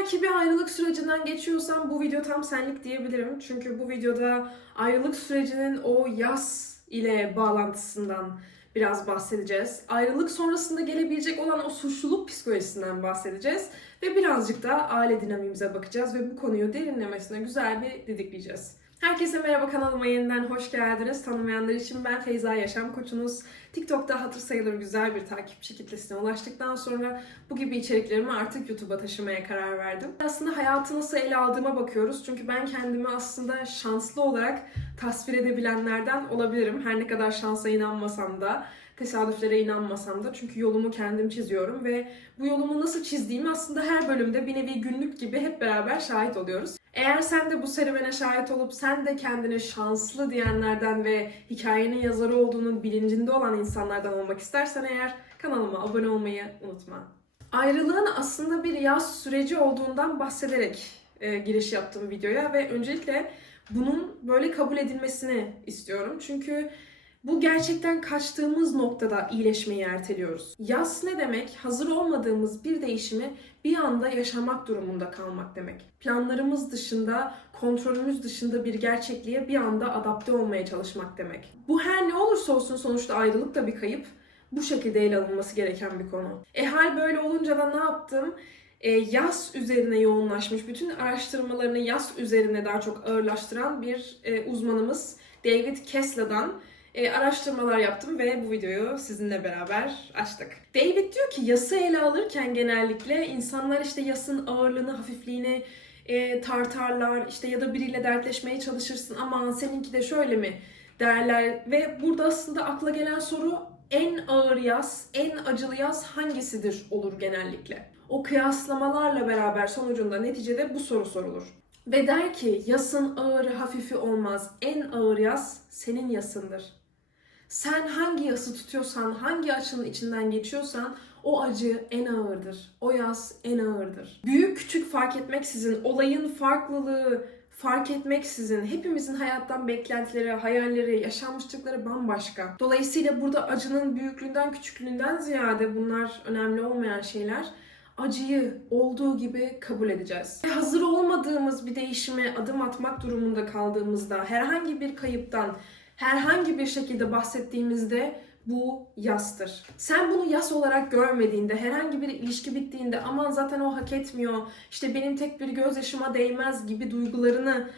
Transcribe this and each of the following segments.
Eğer ki bir ayrılık sürecinden geçiyorsan bu video tam senlik diyebilirim. Çünkü bu videoda ayrılık sürecinin o yaz ile bağlantısından biraz bahsedeceğiz. Ayrılık sonrasında gelebilecek olan o suçluluk psikolojisinden bahsedeceğiz. Ve birazcık da aile dinamiğimize bakacağız ve bu konuyu derinlemesine güzel bir didikleyeceğiz. Herkese merhaba kanalıma yeniden hoş geldiniz. Tanımayanlar için ben Feyza Yaşam Koçunuz. TikTok'ta hatır sayılır güzel bir takipçi kitlesine ulaştıktan sonra bu gibi içeriklerimi artık YouTube'a taşımaya karar verdim. Aslında hayatı nasıl ele aldığıma bakıyoruz. Çünkü ben kendimi aslında şanslı olarak tasvir edebilenlerden olabilirim. Her ne kadar şansa inanmasam da, tesadüflere inanmasam da. Çünkü yolumu kendim çiziyorum ve bu yolumu nasıl çizdiğimi aslında her bölümde bir nevi günlük gibi hep beraber şahit oluyoruz. Eğer sen de bu serüvene şahit olup sen de kendine şanslı diyenlerden ve hikayenin yazarı olduğunun bilincinde olan insanlardan olmak istersen eğer kanalıma abone olmayı unutma. Ayrılığın aslında bir yaz süreci olduğundan bahsederek e, giriş yaptım videoya ve öncelikle bunun böyle kabul edilmesini istiyorum. Çünkü bu gerçekten kaçtığımız noktada iyileşmeyi erteliyoruz. Yas ne demek? Hazır olmadığımız bir değişimi bir anda yaşamak durumunda kalmak demek. Planlarımız dışında, kontrolümüz dışında bir gerçekliğe bir anda adapte olmaya çalışmak demek. Bu her ne olursa olsun sonuçta ayrılık da bir kayıp. Bu şekilde ele alınması gereken bir konu. E hal böyle olunca da ne yaptım? E, yas üzerine yoğunlaşmış, bütün araştırmalarını yas üzerine daha çok ağırlaştıran bir e, uzmanımız David Kesla'dan e, araştırmalar yaptım ve bu videoyu sizinle beraber açtık. David diyor ki yası ele alırken genellikle insanlar işte yasın ağırlığını, hafifliğini e, tartarlar işte ya da biriyle dertleşmeye çalışırsın ama seninki de şöyle mi derler ve burada aslında akla gelen soru en ağır yaz, en acılı yaz hangisidir olur genellikle. O kıyaslamalarla beraber sonucunda neticede bu soru sorulur. Ve der ki yasın ağırı hafifi olmaz. En ağır yas senin yasındır. Sen hangi yası tutuyorsan, hangi açının içinden geçiyorsan o acı en ağırdır. O yas en ağırdır. Büyük küçük fark etmeksizin, olayın farklılığı fark etmeksizin hepimizin hayattan beklentileri, hayalleri, yaşanmışlıkları bambaşka. Dolayısıyla burada acının büyüklüğünden, küçüklüğünden ziyade bunlar önemli olmayan şeyler acıyı olduğu gibi kabul edeceğiz. Ve hazır olmadığımız bir değişime adım atmak durumunda kaldığımızda herhangi bir kayıptan herhangi bir şekilde bahsettiğimizde bu yastır. Sen bunu yas olarak görmediğinde, herhangi bir ilişki bittiğinde aman zaten o hak etmiyor, işte benim tek bir gözyaşıma değmez gibi duygularını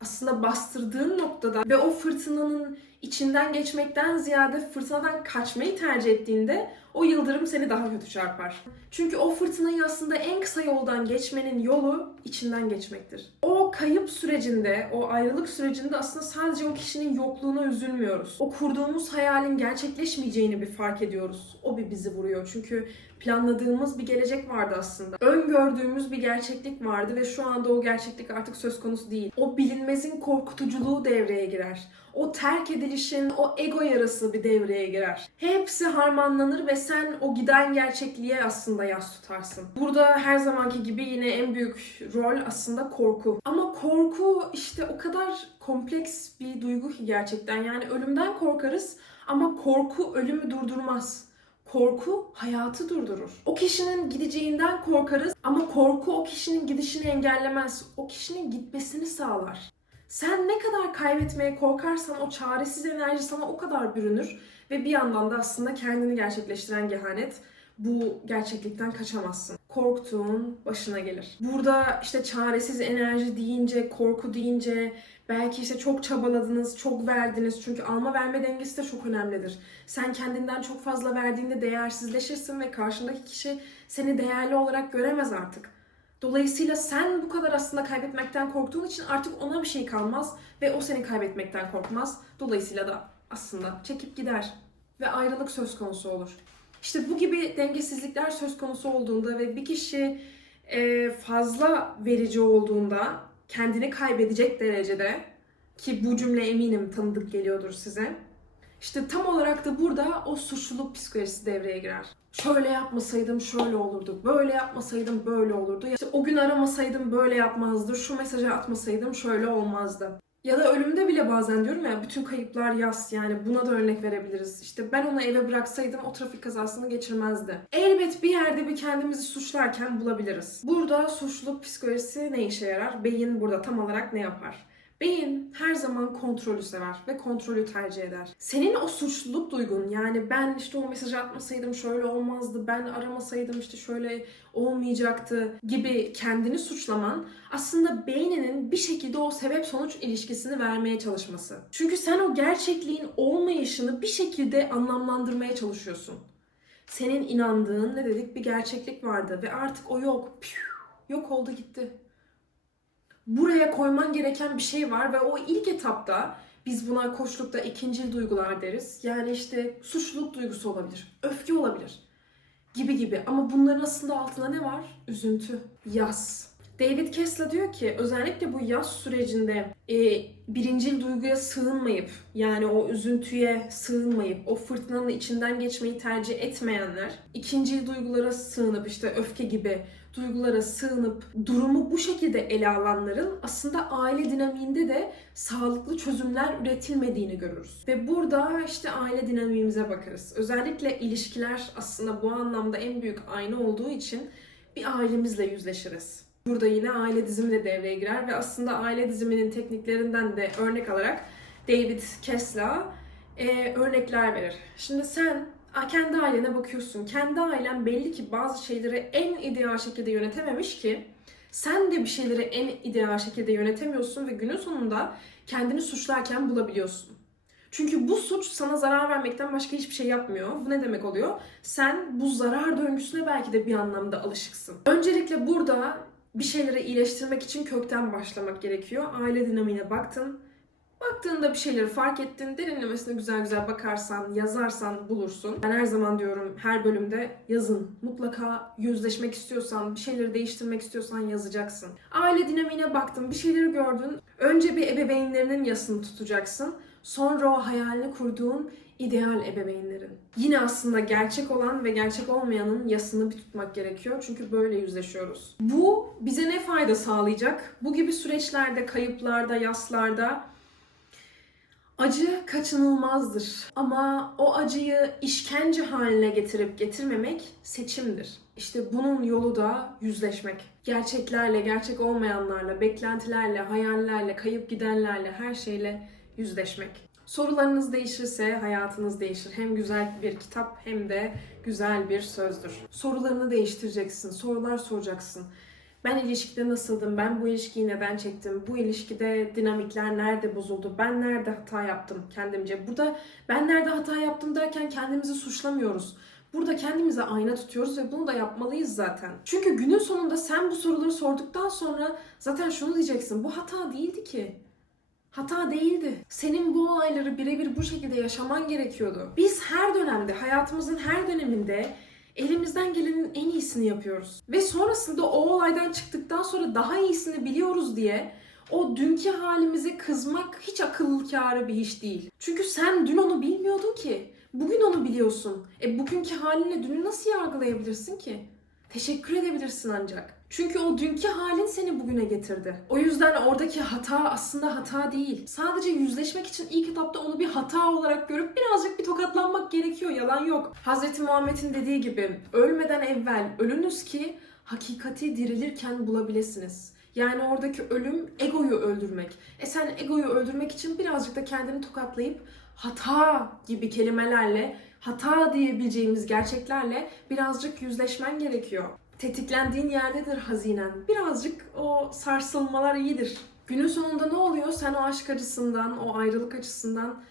aslında bastırdığın noktada ve o fırtınanın içinden geçmekten ziyade fırtınadan kaçmayı tercih ettiğinde o yıldırım seni daha kötü çarpar. Çünkü o fırtınayı aslında en kısa yoldan geçmenin yolu içinden geçmektir. O kayıp sürecinde, o ayrılık sürecinde aslında sadece o kişinin yokluğuna üzülmüyoruz. O kurduğumuz hayalin gerçekleşmeyeceğini bir fark ediyoruz. O bir bizi vuruyor. Çünkü planladığımız bir gelecek vardı aslında. Öngördüğümüz bir gerçeklik vardı ve şu anda o gerçeklik artık söz konusu değil. O bilinmezin korkutuculuğu devreye girer. O terk edilişin, o ego yarası bir devreye girer. Hepsi harmanlanır ve sen o giden gerçekliğe aslında yas tutarsın. Burada her zamanki gibi yine en büyük rol aslında korku. Ama korku işte o kadar kompleks bir duygu ki gerçekten. Yani ölümden korkarız ama korku ölümü durdurmaz. Korku hayatı durdurur. O kişinin gideceğinden korkarız ama korku o kişinin gidişini engellemez. O kişinin gitmesini sağlar. Sen ne kadar kaybetmeye korkarsan o çaresiz enerji sana o kadar bürünür ve bir yandan da aslında kendini gerçekleştiren kehanet bu gerçeklikten kaçamazsın. Korktuğun başına gelir. Burada işte çaresiz enerji deyince, korku deyince belki işte çok çabaladınız, çok verdiniz. Çünkü alma verme dengesi de çok önemlidir. Sen kendinden çok fazla verdiğinde değersizleşirsin ve karşındaki kişi seni değerli olarak göremez artık. Dolayısıyla sen bu kadar aslında kaybetmekten korktuğun için artık ona bir şey kalmaz ve o seni kaybetmekten korkmaz. Dolayısıyla da aslında çekip gider ve ayrılık söz konusu olur. İşte bu gibi dengesizlikler söz konusu olduğunda ve bir kişi e, fazla verici olduğunda kendini kaybedecek derecede ki bu cümle eminim tanıdık geliyordur size. İşte tam olarak da burada o suçluluk psikolojisi devreye girer. Şöyle yapmasaydım şöyle olurdu, böyle yapmasaydım böyle olurdu. İşte o gün aramasaydım böyle yapmazdı, şu mesajı atmasaydım şöyle olmazdı. Ya da ölümde bile bazen diyorum ya bütün kayıplar yas yani buna da örnek verebiliriz. İşte ben onu eve bıraksaydım o trafik kazasını geçirmezdi. Elbet bir yerde bir kendimizi suçlarken bulabiliriz. Burada suçluluk psikolojisi ne işe yarar? Beyin burada tam olarak ne yapar? Beyin her zaman kontrolü sever ve kontrolü tercih eder. Senin o suçluluk duygun yani ben işte o mesajı atmasaydım şöyle olmazdı, ben aramasaydım işte şöyle olmayacaktı gibi kendini suçlaman aslında beyninin bir şekilde o sebep sonuç ilişkisini vermeye çalışması. Çünkü sen o gerçekliğin olmayışını bir şekilde anlamlandırmaya çalışıyorsun. Senin inandığın ne dedik bir gerçeklik vardı ve artık o yok. Püh, yok oldu gitti buraya koyman gereken bir şey var ve o ilk etapta biz buna koçlukta ikinci duygular deriz. Yani işte suçluluk duygusu olabilir, öfke olabilir gibi gibi. Ama bunların aslında altında ne var? Üzüntü, yas. David Kessler diyor ki özellikle bu yaz sürecinde e, birincil duyguya sığınmayıp yani o üzüntüye sığınmayıp o fırtınanın içinden geçmeyi tercih etmeyenler ikinci duygulara sığınıp işte öfke gibi duygulara sığınıp durumu bu şekilde ele alanların aslında aile dinamiğinde de sağlıklı çözümler üretilmediğini görürüz. Ve burada işte aile dinamiğimize bakarız. Özellikle ilişkiler aslında bu anlamda en büyük ayna olduğu için bir ailemizle yüzleşiriz. Burada yine aile dizimi de devreye girer ve aslında aile diziminin tekniklerinden de örnek alarak David Kessler e, örnekler verir. Şimdi sen kendi ailene bakıyorsun. Kendi ailen belli ki bazı şeyleri en ideal şekilde yönetememiş ki sen de bir şeyleri en ideal şekilde yönetemiyorsun ve günün sonunda kendini suçlarken bulabiliyorsun. Çünkü bu suç sana zarar vermekten başka hiçbir şey yapmıyor. Bu ne demek oluyor? Sen bu zarar döngüsüne belki de bir anlamda alışıksın. Öncelikle burada bir şeyleri iyileştirmek için kökten başlamak gerekiyor. Aile dinamiğine baktın. Baktığında bir şeyleri fark ettin. Derinlemesine güzel güzel bakarsan, yazarsan bulursun. Ben her zaman diyorum her bölümde yazın. Mutlaka yüzleşmek istiyorsan, bir şeyleri değiştirmek istiyorsan yazacaksın. Aile dinamiğine baktın, bir şeyleri gördün. Önce bir ebeveynlerinin yasını tutacaksın. Sonra o hayalini kurduğun ideal ebeveynlerin. Yine aslında gerçek olan ve gerçek olmayanın yasını bir tutmak gerekiyor. Çünkü böyle yüzleşiyoruz. Bu bize ne fayda sağlayacak? Bu gibi süreçlerde, kayıplarda, yaslarda acı kaçınılmazdır. Ama o acıyı işkence haline getirip getirmemek seçimdir. İşte bunun yolu da yüzleşmek. Gerçeklerle, gerçek olmayanlarla, beklentilerle, hayallerle, kayıp gidenlerle, her şeyle yüzleşmek. Sorularınız değişirse hayatınız değişir. Hem güzel bir kitap hem de güzel bir sözdür. Sorularını değiştireceksin. Sorular soracaksın. Ben ilişkide nasıldım? Ben bu ilişkiyi neden çektim? Bu ilişkide dinamikler nerede bozuldu? Ben nerede hata yaptım kendimce? Burada ben nerede hata yaptım derken kendimizi suçlamıyoruz. Burada kendimize ayna tutuyoruz ve bunu da yapmalıyız zaten. Çünkü günün sonunda sen bu soruları sorduktan sonra zaten şunu diyeceksin. Bu hata değildi ki. Hata değildi. Senin bu olayları birebir bu şekilde yaşaman gerekiyordu. Biz her dönemde, hayatımızın her döneminde elimizden gelenin en iyisini yapıyoruz. Ve sonrasında o olaydan çıktıktan sonra daha iyisini biliyoruz diye o dünkü halimize kızmak hiç akıl kârı bir iş değil. Çünkü sen dün onu bilmiyordun ki. Bugün onu biliyorsun. E bugünkü halinle dünü nasıl yargılayabilirsin ki? Teşekkür edebilirsin ancak. Çünkü o dünkü halin seni bugüne getirdi. O yüzden oradaki hata aslında hata değil. Sadece yüzleşmek için ilk etapta onu bir hata olarak görüp birazcık bir tokatlanmak gerekiyor. Yalan yok. Hazreti Muhammed'in dediği gibi ölmeden evvel ölünüz ki hakikati dirilirken bulabilirsiniz. Yani oradaki ölüm egoyu öldürmek. E sen egoyu öldürmek için birazcık da kendini tokatlayıp hata gibi kelimelerle, hata diyebileceğimiz gerçeklerle birazcık yüzleşmen gerekiyor. Tetiklendiğin yerdedir hazinen. Birazcık o sarsılmalar iyidir. Günün sonunda ne oluyor? Sen o aşk acısından, o ayrılık acısından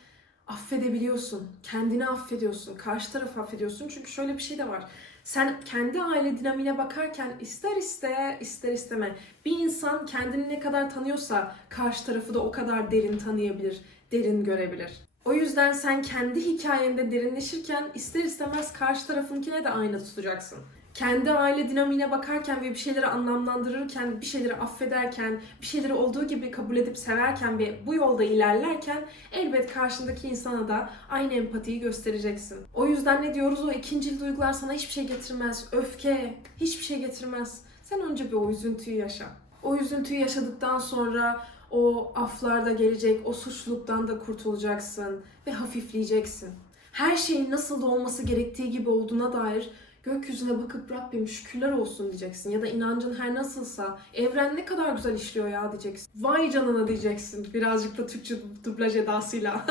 affedebiliyorsun. Kendini affediyorsun. Karşı tarafı affediyorsun. Çünkü şöyle bir şey de var. Sen kendi aile dinamiğine bakarken ister iste, ister isteme bir insan kendini ne kadar tanıyorsa karşı tarafı da o kadar derin tanıyabilir, derin görebilir. O yüzden sen kendi hikayende derinleşirken ister istemez karşı tarafınkine de ayna tutacaksın. Kendi aile dinamiğine bakarken ve bir şeyleri anlamlandırırken, bir şeyleri affederken, bir şeyleri olduğu gibi kabul edip severken ve bu yolda ilerlerken elbet karşındaki insana da aynı empatiyi göstereceksin. O yüzden ne diyoruz? O ikinci duygular sana hiçbir şey getirmez. Öfke hiçbir şey getirmez. Sen önce bir o üzüntüyü yaşa. O üzüntüyü yaşadıktan sonra O aflarda gelecek, o suçluluktan da kurtulacaksın ve hafifleyeceksin. Her şeyin nasıl da olması gerektiği gibi olduğuna dair gökyüzüne bakıp Rabbim şükürler olsun diyeceksin. Ya da inancın her nasılsa evren ne kadar güzel işliyor ya diyeceksin. Vay canına diyeceksin birazcık da Türkçe dublaj edasıyla.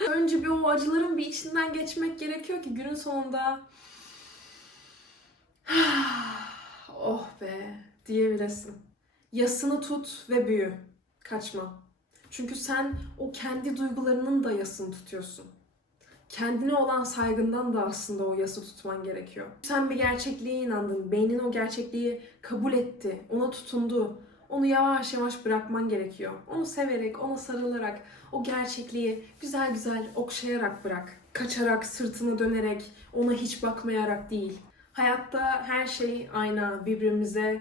Önce bir o acıların bir içinden geçmek gerekiyor ki günün sonunda oh be diyebilesin. Yasını tut ve büyü. Kaçma. Çünkü sen o kendi duygularının da yasını tutuyorsun. Kendine olan saygından da aslında o yası tutman gerekiyor. Sen bir gerçekliğe inandın. Beynin o gerçekliği kabul etti. Ona tutundu. Onu yavaş yavaş bırakman gerekiyor. Onu severek, ona sarılarak, o gerçekliği güzel güzel okşayarak bırak. Kaçarak, sırtını dönerek, ona hiç bakmayarak değil. Hayatta her şey ayna, birbirimize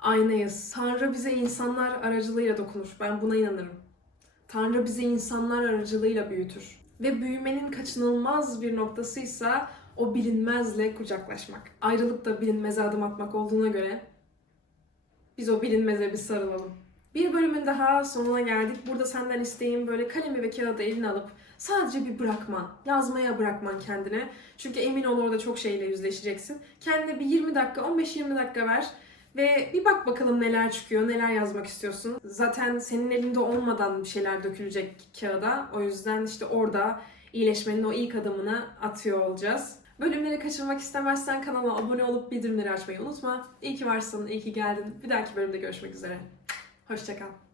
aynayız. Tanrı bize insanlar aracılığıyla dokunur. Ben buna inanırım. Tanrı bizi insanlar aracılığıyla büyütür. Ve büyümenin kaçınılmaz bir noktasıysa o bilinmezle kucaklaşmak. Ayrılık da bilinmeze adım atmak olduğuna göre biz o bilinmeze bir sarılalım. Bir bölümün daha sonuna geldik. Burada senden isteğim böyle kalemi ve kağıdı eline alıp sadece bir bırakman, yazmaya bırakman kendine. Çünkü emin ol orada çok şeyle yüzleşeceksin. Kendine bir 20 dakika, 15-20 dakika ver. Ve bir bak bakalım neler çıkıyor, neler yazmak istiyorsun. Zaten senin elinde olmadan bir şeyler dökülecek kağıda. O yüzden işte orada iyileşmenin o ilk adımını atıyor olacağız. Bölümleri kaçırmak istemezsen kanala abone olup bildirimleri açmayı unutma. İyi ki varsın, iyi ki geldin. Bir dahaki bölümde görüşmek üzere. Hoşçakal.